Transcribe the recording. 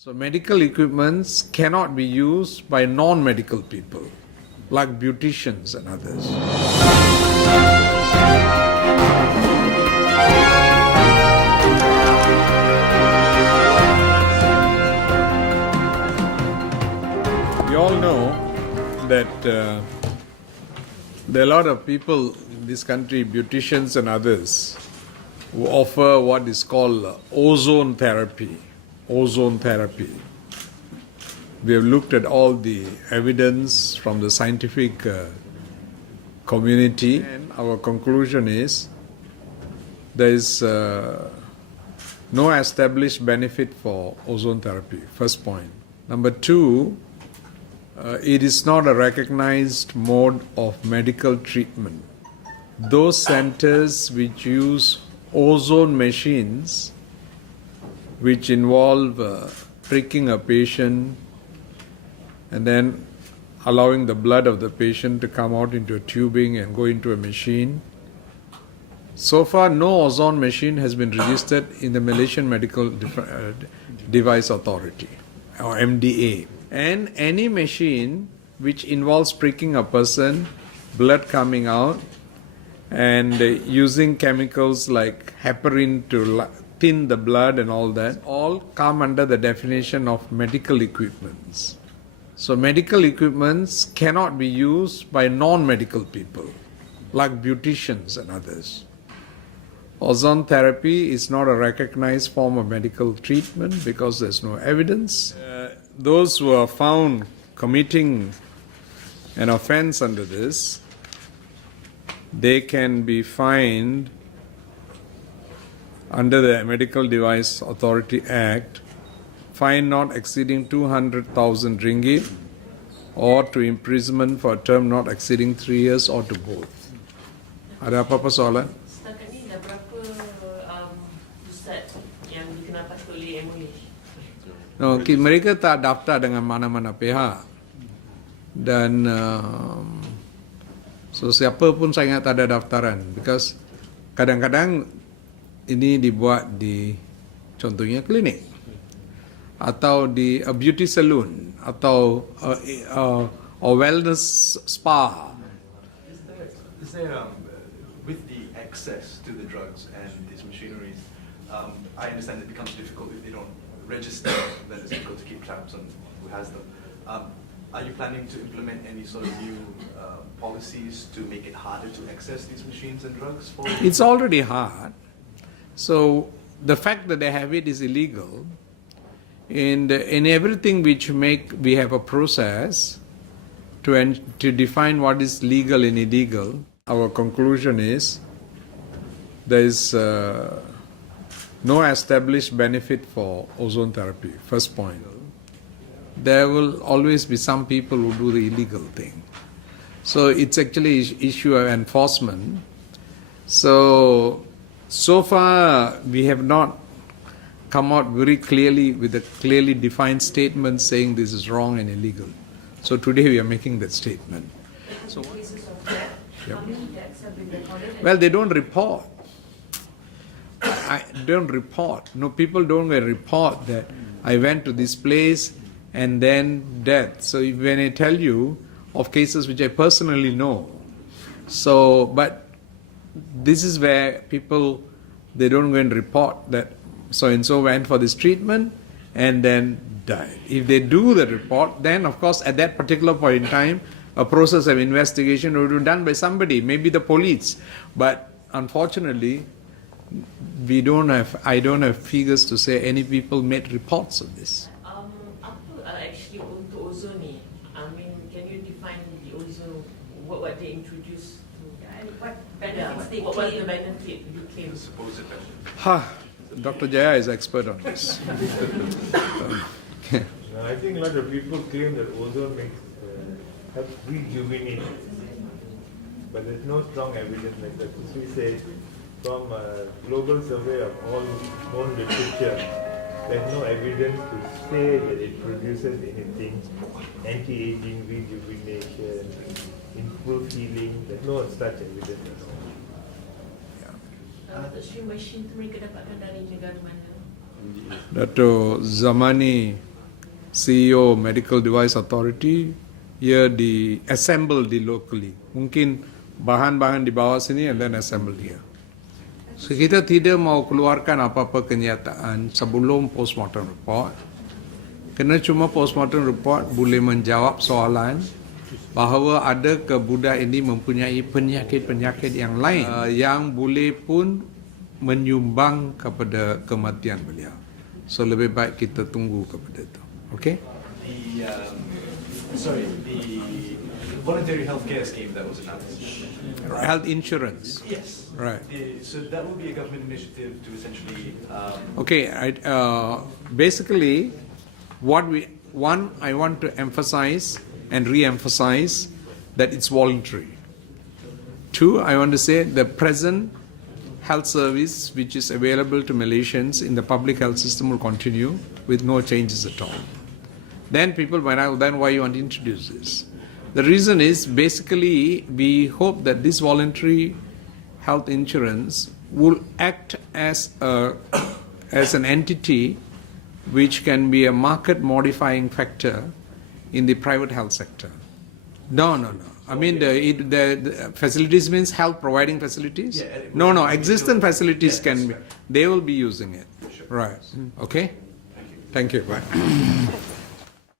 So medical equipments cannot be used by non-medical people, like beauticians and others. We all know that there are a lot of people in this country, beauticians and others, who offer what is called ozone therapy. Ozone therapy. We have looked at all the evidence from the scientific community, and our conclusion is there is no established benefit for ozone therapy. First point. Number two, it is not a recognized mode of medical treatment. Those centers which use ozone machines, which involve pricking a patient and then allowing the blood of the patient to come out into a tubing and go into a machine. So far, no ozone machine has been registered in the Malaysian Medical Device Authority, or MDA. And any machine which involves pricking a person, blood coming out, and using chemicals like heparin to thin the blood and all that, all come under the definition of medical equipments. So medical equipments cannot be used by non-medical people, like beauticians and others. Ozone therapy is not a recognized form of medical treatment because there's no evidence. Those who are found committing an offense under this, they can be fined under the Medical Device Authority Act, fine not exceeding 200,000 ringgit, or to imprisonment for a term not exceeding 3 years, or to both. Ada apa-apa soalan? Setakat ni dah berapa pusat yang dikenakan oleh MOH? No, mereka tak daftar dengan mana-mana pihak. Dan so siapa pun saya ingat tak ada daftaran. Because kadang-kadang ini dibuat di contohnya klinik atau di a beauty salon atau a wellness spa. Is there with the access to the drugs and these machineries, I understand it becomes difficult if they don't register, then it's difficult to keep tabs on who has them. Are you planning to implement any sort of new policies to make it harder to access these machines and drugs? It's already hard. So the fact that they have it is illegal, and in everything which we have a process to define what is legal and illegal. Our conclusion is there is no established benefit for ozone therapy. First point. There will always be some people who do the illegal thing. So it's actually issue of enforcement. So far, we have not come out very clearly with a clearly defined statement saying this is wrong and illegal. So today we are making that statement. So, yeah. Well, they don't report. I don't report. No, people don't report that I went to this place and then death. So when I tell you of cases which I personally know, but this is where people, they don't go and report that so-and-so went for this treatment and then died. If they do the report, then of course at that particular point in time, a process of investigation would be done by somebody, maybe the police. But unfortunately, I don't have figures to say any people made reports of this. Apa actually untuk ozon ni? I mean, can you define the ozone, what they introduced? What benefits they claim? What was the benefit you claim? Dr. Jaya is expert on this. I think a lot of people claim that ozone helps rejuvenate, but there's no strong evidence like that. As we say, from a global survey of all known literature, there's no evidence to say that it produces anything anti-aging, rejuvenation, improved healing. There's no such evidence at all. Machine tu mereka dapatkan dari negara mana? Dato' Zamani CEO Medical Device Authority, here assemble locally. Mungkin bahan-bahan dibawa sini and then assemble here. So kita tidak mau keluarkan apa-apa kenyataan sebelum postmortem report. Kerana cuma postmortem report boleh menjawab soalan bahawa ada ke budak ini mempunyai penyakit-penyakit yang lain yang boleh pun menyumbang kepada kematian beliau. So lebih baik kita tunggu kepada itu. Okay? The voluntary healthcare scheme that was announced. Health insurance. Yes. Right. So that will be a government initiative to essentially. Okay. Basically, I want to emphasize and re-emphasize that it's voluntary. Two, I want to say the present health service which is available to Malaysians in the public health system will continue with no changes at all. Then people might ask, then why you want to introduce this? The reason is basically we hope that this voluntary health insurance will act as an entity which can be a market modifying factor in the private health sector. No. I mean the facilities means health providing facilities? Yeah, No, existing facilities Yeah, can be, right. they will be using it. Sure. Right. Okay? Thank you. Thank you. Bye.